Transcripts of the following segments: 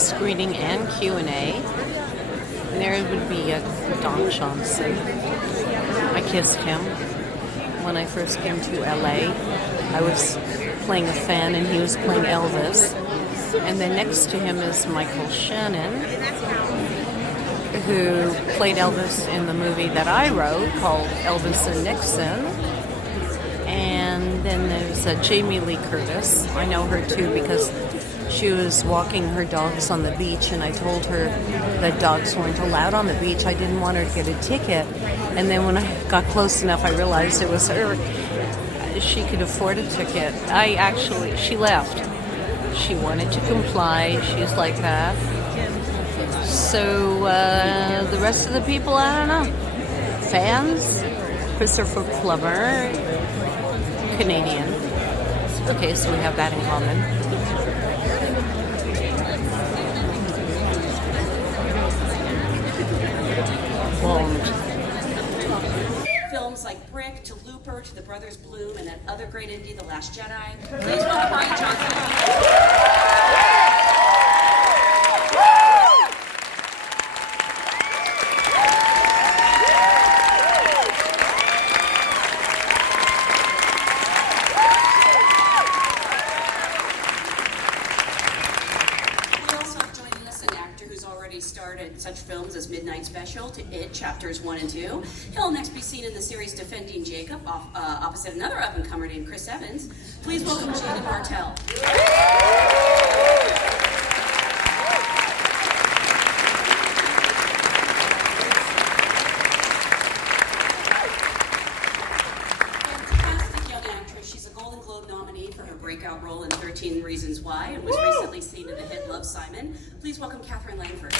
screening and Q&A. And there would be Don Johnson. I kissed him when I first came to LA. I was playing a fan and he was playing Elvis. And then next to him is Michael Shannon, who played Elvis in the movie that I wrote called Elvis Nixon. And then there's Jamie Lee Curtis. I know her too because she was walking her dogs on the beach, and I told her that dogs weren't allowed on the beach. I didn't want her to get a ticket. And then when I got close enough, I realized it was her. She could afford a ticket. She left. She wanted to comply. She's like that. So the rest of the people, I don't know. Fans, Christopher Plummer, Canadian. Okay, so we have that in common. Films like Brick, to Looper, to The Brothers Bloom, and that other great indie, The Last Jedi. Please welcome Brian Johnson. Such films as Midnight Special to It, Chapters 1 and 2. He'll next be seen in the series Defending Jacob, opposite another up-and-comer named Chris Evans. Please welcome Jaden Martell. Fantastic young actress. She's a Golden Globe nominee for her breakout role in 13 Reasons Why, and was recently seen in the hit Love, Simon. Please welcome Catherine Langford.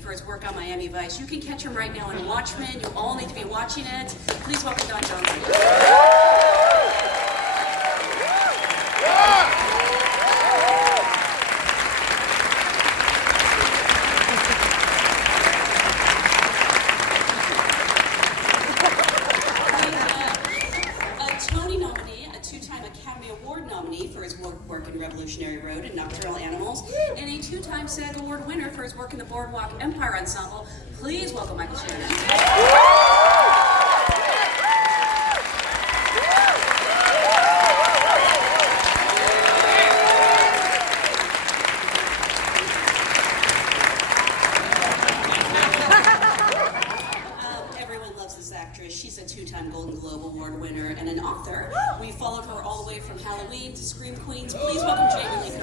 For his work on Miami Vice. You can catch him right now in Watchmen. You all need to be watching it. Please welcome Don Johnson. A Tony nominee, a two-time Academy Award nominee for his work in Revolutionary Road and Nocturnal Animals, and a two-time SAG Award winner for his work in the Boardwalk Empire Ensemble. Please welcome Michael Shannon. Everyone loves this actress. She's a two-time Golden Globe Award winner and an author. We followed her all the way from Halloween to Scream Queens. Please welcome Jamie Lee.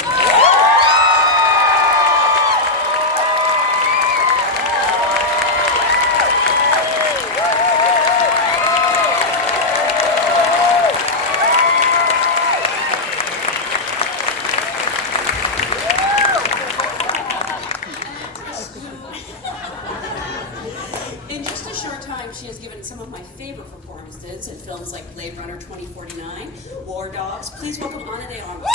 In just a short time, she has given some of my favorite performances in films like Blade Runner 2049, War Dogs. Please welcome Ana de Armas.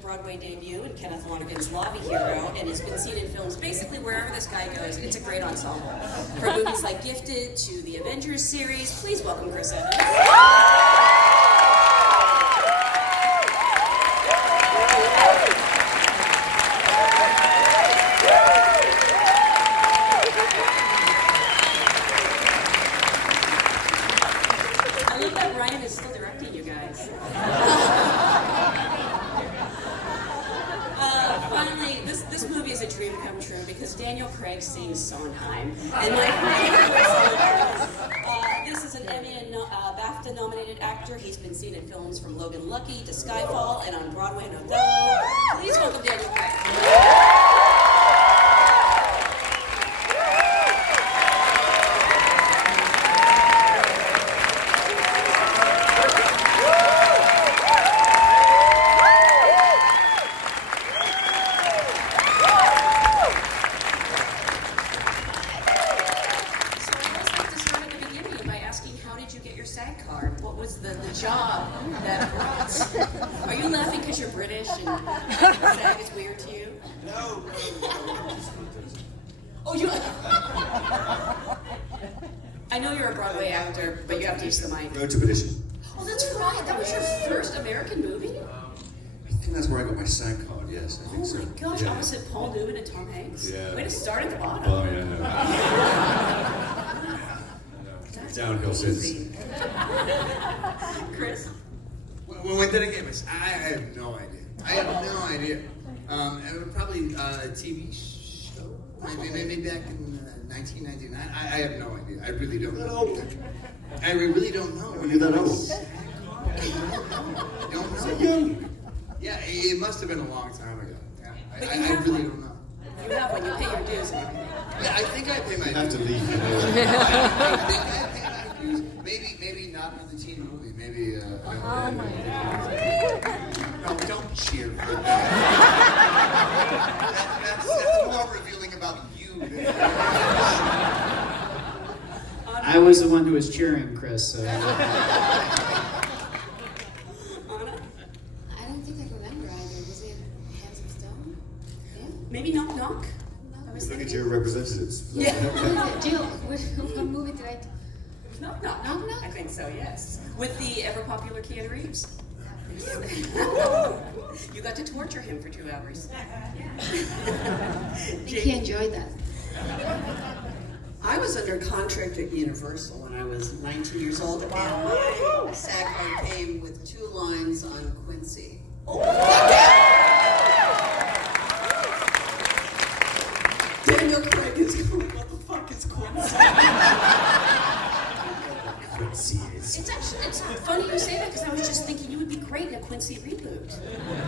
Broadway debut in Kenneth Lonergan's Lobby Hero, and has been seen in films basically wherever this guy goes. It's a great ensemble. From movies like Gifted to the Avengers series, please welcome Chris Evans. I love that Ryan is still directing you guys. Finally, this movie is a dream come true because Daniel Craig sings Sondheim. And my this is an Emmy and BAFTA-nominated actor. He's been seen in films from Logan Lucky to Skyfall and on Broadway and Othello. Please welcome Daniel Craig. What was the job that brought? Are you laughing because you're British and SAG is weird to you? No. Oh, you. I know you're a Broadway actor, but you have to use the mic. Road to Perdition. Oh, that's right. That was your first American movie? I think that's where I got my SAG card, yes. I think Oh so. my gosh, Yeah. opposite Paul Newman and Tom Hanks? Yeah. Way to start at the bottom. Oh, yeah, no. Downhill since. Chris? Well, when did I get this? I have no idea. I have no idea. It was probably a TV show, maybe back in 1999. I have no idea. I really don't know. I really don't know. When you're that old. I don't know. Yeah, it must have been a long time ago. Yeah, I really don't know. You have when you pay your dues and everything. Yeah, I think I pay my You have to leave. You know. I think I pay my dues. Maybe not for the teen movie. Maybe. Oh my God. No, don't cheer for that. That's more revealing about you. I was the one who was cheering, Chris. So. Anna? I don't think I remember either. Was it Hands of Stone? Yeah? Maybe Knock Knock? I was Look at thinking. your representatives. Yeah. Jill, what movie did I do? Knock Knock. Knock Knock? I think so, yes. With the ever popular Keanu Reeves. You got to torture him for 2 hours. I think he enjoyed that. I was under contract at Universal when I was 19 years old, and my SAG card came with 2 lines on Quincy. Daniel Craig is going, what the fuck is Quincy? Quincy is. It's funny you say that because I was just thinking you would be great in a Quincy reboot.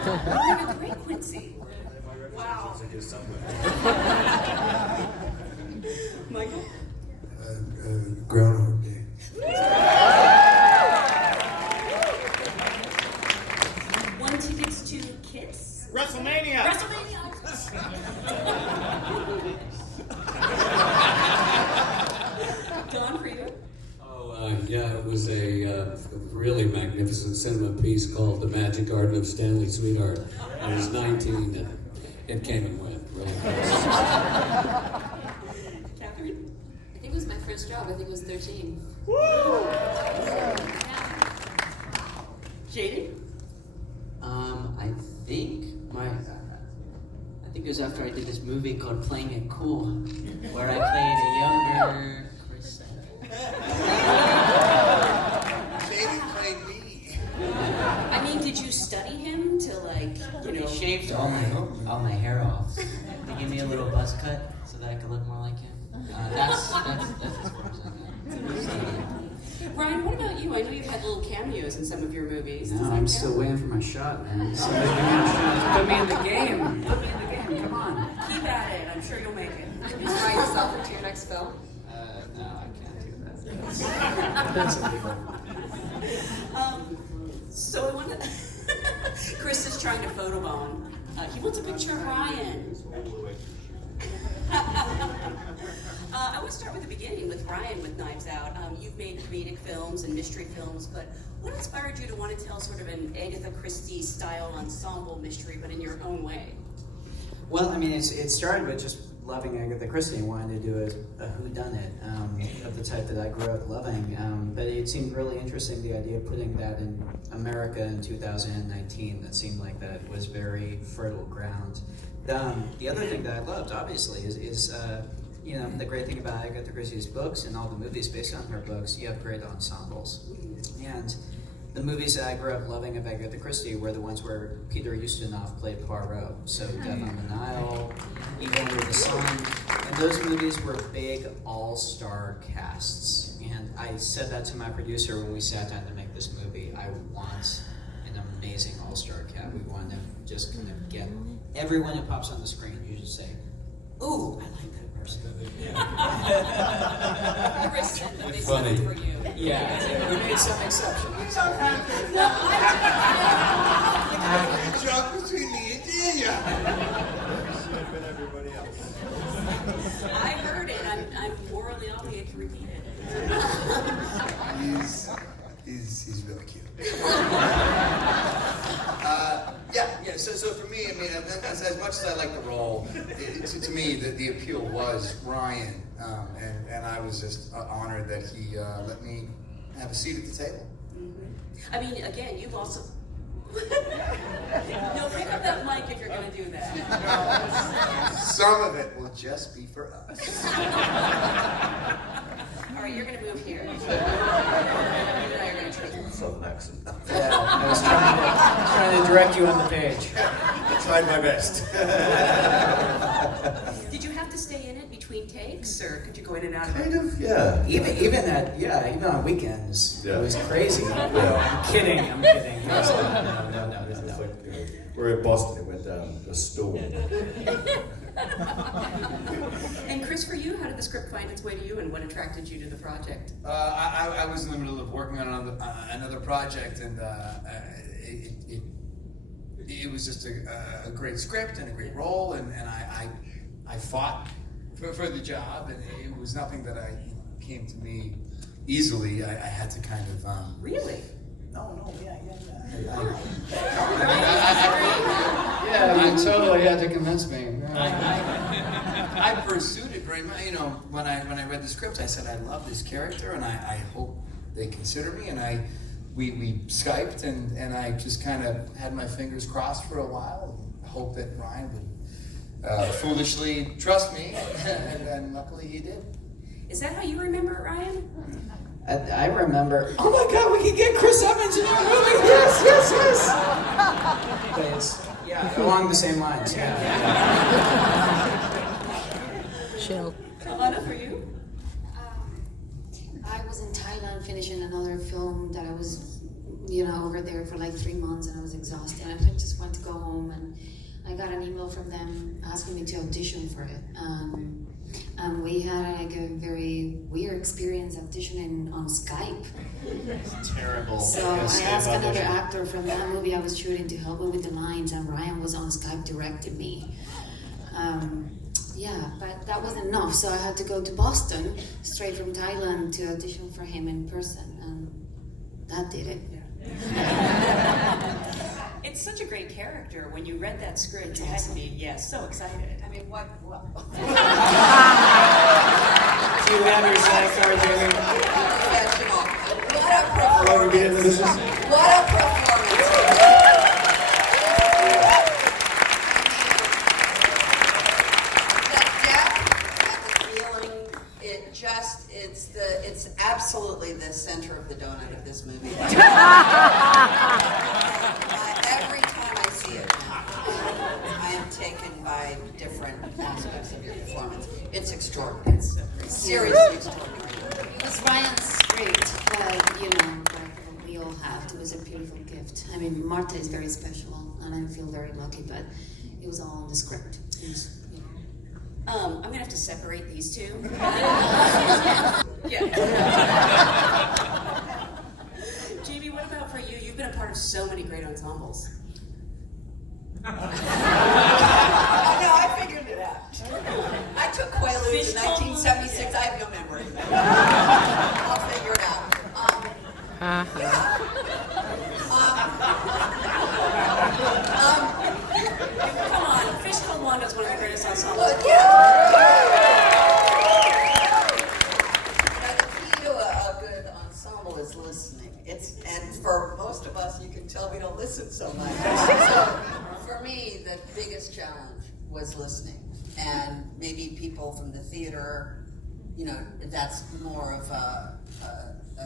You're a great Quincy. Wow. Michael? Groundhog Day. Won tickets to Kiss? WrestleMania! WrestleMania! Don, for you? Yeah, it was a really magnificent cinema piece called The Magic Garden of Stanley Sweetheart. I was 19 and it came and went, really fast. Catherine? I think it was my first job. I think it was 13. Jaden? I think it was after I did this movie called Playing It Cool, where I played a younger Chris. Maybe played me. I mean, did you study him to They shaved all my hair off. They gave me a little buzz cut so that I could look more like him. That's as far as I know. Ryan, what about you? I know you've had little cameos in some of your movies. Does No, that I'm count? still waiting for my shot, man. Somebody give me a shot. Put me in the game. Put me in the game. Come on. Keep at it. I'm sure you'll make it. Write yourself into your next film. No, I can't do that. That's illegal. So I want to. Chris is trying to photobomb. He wants a picture of Ryan. I want to start with the beginning with Ryan with Knives Out. You've made comedic films and mystery films, but what inspired you to want to tell sort of an Agatha Christie style ensemble mystery, but in your own way? Well, I mean, it started with just loving Agatha Christie and wanting to do a whodunit of the type that I grew up loving. But it seemed really interesting, the idea of putting that in America in 2019. That seemed like that was very fertile ground. The other thing that I loved, obviously, is the great thing about Agatha Christie's books and all the movies based on her books, you have great ensembles. And the movies that I grew up loving of Agatha Christie were the ones where Peter Ustinov played Poirot. So Death on the Nile, Evil Under the Sun, and those movies were big all-star casts. And I said that to my producer when we sat down to make this movie. I want an amazing all-star cast. We want to just kind of get everyone who pops on the screen. You just say, "Ooh, I like that person." Chris, but they Funny. settled for you. Yeah, we made some exceptions. The joke between me and Daniel. I heard it. I'm morally obligated to repeat it. He's He's really cute. So for me, I mean, as much as I like the role, to me, the appeal was Ryan, and I was just honored that he let me have a seat at the table. Mm-hmm. I mean, again, you've also. No, pick up that mic if you're going to do that. Some of it will just be for us. All right, you're going to move here. You and I are going to trade. Southern accent. Yeah, I was trying to direct you on the page. I tried my best. Did you have to stay in it between takes, or could you go in and out of it? Kind of, yeah. Even on weekends, Yeah. it was crazy. I'm kidding. He was like, no. It's like, we're in Boston, it went down a storm. And Chris, for you, how did the script find its way to you, and what attracted you to the project? I was in the middle of working on another project, and it was just a great script and a great role, and I fought for the job, and it was nothing that came to me easily. I had to kind of Really? No, yeah. Yeah, you totally had to convince me. I pursued it very much. You know, when I read the script, I said, I love this character, and I hope they consider me. And we Skyped, and I just kind of had my fingers crossed for a while, and hoped that Ryan would foolishly trust me, and luckily he did. Is that how you remember it, Ryan? I remember, oh my God, we can get Chris Evans in our movie. Yes. But it's, along the same lines, Chill. Anna, for you? I was in Thailand finishing another film that I was, over there for like 3 months, and I was exhausted. I just wanted to go home, and I got an email from them asking me to audition for it. And we had like a very weird experience auditioning on Skype. It's terrible. So I asked another actor from that movie I was shooting to help me with the lines, and Ryan was on Skype directing me. But that wasn't enough, so I had to go to Boston, straight from Thailand, to audition for him in person, and that did it. It's such a great character. When you read that script, you had to be, so excited. I mean, what? Do you have your side card, Jamie? What a performance! The depth and the feeling, it's absolutely the center of the donut of this movie. Every time I see it, I am taken by different aspects of your performance. It's extraordinary. It's seriously extraordinary. It was Ryan's script, like we all have. It was a beautiful gift. I mean, Marta is very special, and I feel very lucky, but it was all in the script. It was, I'm gonna have to separate these two. Jamie, what about for you? You've been a part of so many great ensembles. Oh, no, I figured it out. I took Quaaludes in 1976. I have no memory. I'll figure it out. Come on, Fish Called Wanda is one of the greatest ensembles. The key to a good ensemble is listening. And for most of us, you can tell we don't listen so much. So for me, the biggest challenge was listening. And maybe people from the theater, that's more of a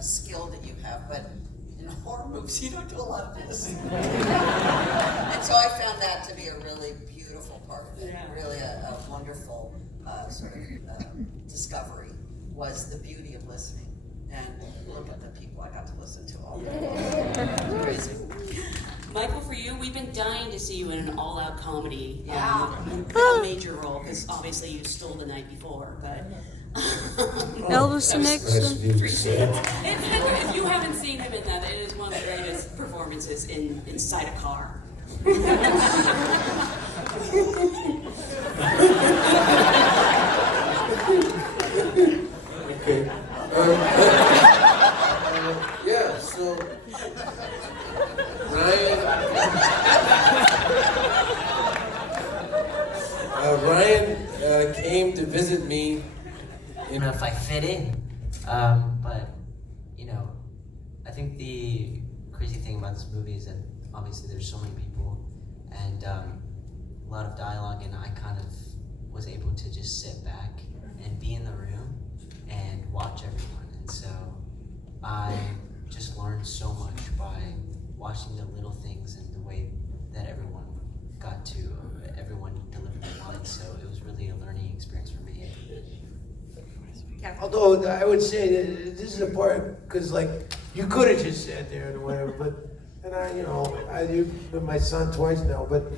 skill that you have. But in horror movies, you don't do a lot of this. And so I found that to be a really beautiful part of it. Really a wonderful sort of discovery was the beauty of listening. And look at the people I got to listen to all day. Michael, for you, we've been dying to see you in an all-out comedy. A major role, because obviously you stole the night before, but... Elvis Nixon. If you haven't seen him in that, it is one of the greatest performances inside a car. So Ryan came to visit me. I don't know if I fit in, but you know, I think the crazy thing about this movie is that obviously there's so many people and a lot of dialogue, and I kind of was able to just sit back and be in the room and watch everyone. And so I just learned so much by watching the little things and the way that everyone delivered their lines. So it was really a learning experience for me. Although I would say that this is the part, because like you could have just sat there or whatever, but you've been my son twice now, but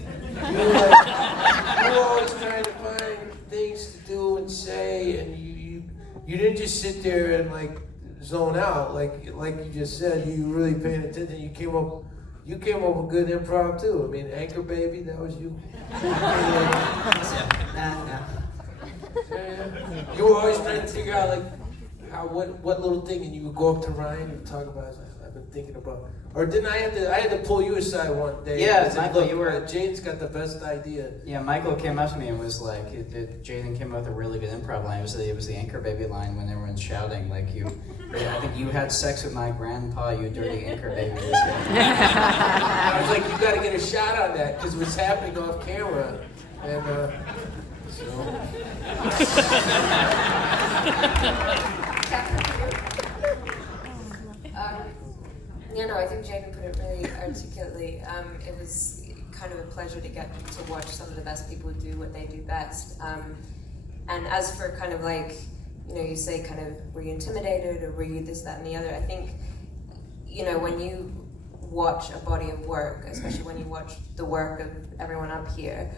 you were always trying to find things to do and say, and you didn't just sit there and like zone out like you just said. You really paid attention. You came up with good improv too. I mean, Anchor Baby, that was you. You were always trying to figure out like what little thing, and you would go up to Ryan and talk about it. I've been thinking about, or didn't I had to pull you aside one day? Yeah, Michael, you were. Jaden's got the best idea. Yeah, Michael came up to me and was like, Jaden came up with a really good improv line. It was the Anchor Baby line when everyone's shouting like I think you had sex with my grandpa, you dirty Anchor Baby. I was like, you got to get a shot on that because it was happening off camera, and so. I think Jaden put it really articulately. It was kind of a pleasure to get to watch some of the best people do what they do best. And as for kind of like, you say kind of, were you intimidated or were you this, that, and the other? I think, when you watch a body of work, especially when you watch the work of everyone up here,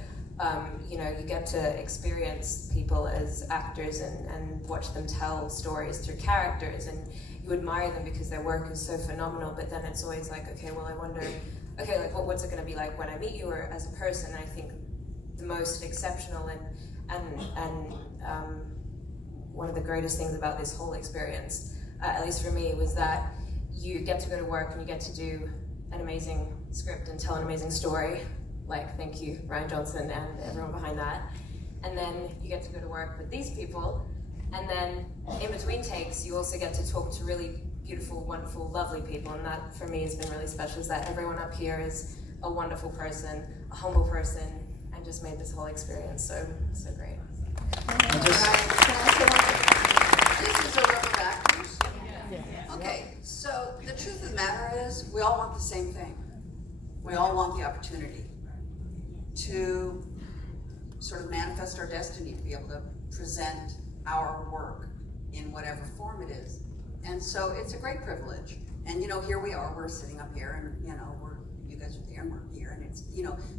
you get to experience people as actors and watch them tell stories through characters, and you admire them because their work is so phenomenal, but then it's always like, okay, well, I wonder, okay, like what's it going to be like when I meet you or as a person? And I think the most exceptional and one of the greatest things about this whole experience, at least for me, was that you get to go to work and you get to do an amazing script and tell an amazing story. Like, thank you, Ryan Johnson and everyone behind that. And then you get to go to work with these people. And then in between takes, you also get to talk to really beautiful, wonderful, lovely people. And that, for me, has been really special, is that everyone up here is a wonderful person, a humble person, and just made this whole experience so great. This is a room of actors. Okay, so the truth of the matter is, we all want the same thing. We all want the opportunity to sort of manifest our destiny, to be able to present our work in whatever form it is. And so it's a great privilege. And here we are, we're sitting up here, and you guys are there and we're here, and it's,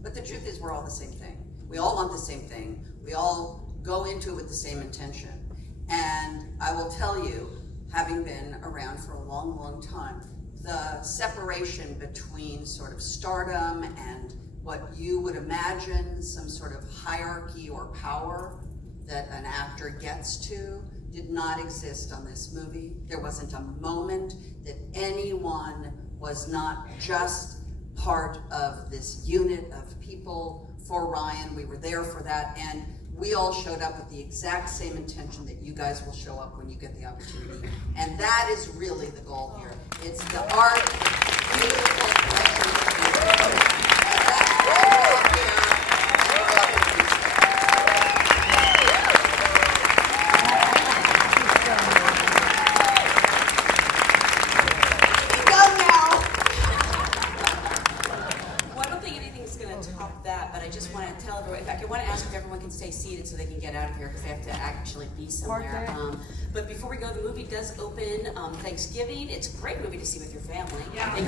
but the truth is we're all the same thing. We all want the same thing. We all go into it with the same intention. And I will tell you, having been around for a long, long time, the separation between sort of stardom and what you would imagine some sort of hierarchy or power that an actor gets to did not exist on this movie. There wasn't a moment that anyone was not just part of this unit of people for Ryan. We were there for that, and we all showed up with the exact same intention that you guys will show up when you get the opportunity. And that is really the goal here. It's the art, beautiful pleasure. And that's why we're all here. Stay seated so they can get out of here because they have to actually be somewhere. But before we go, the movie does open Thanksgiving. It's a great movie to see with your family. Yeah.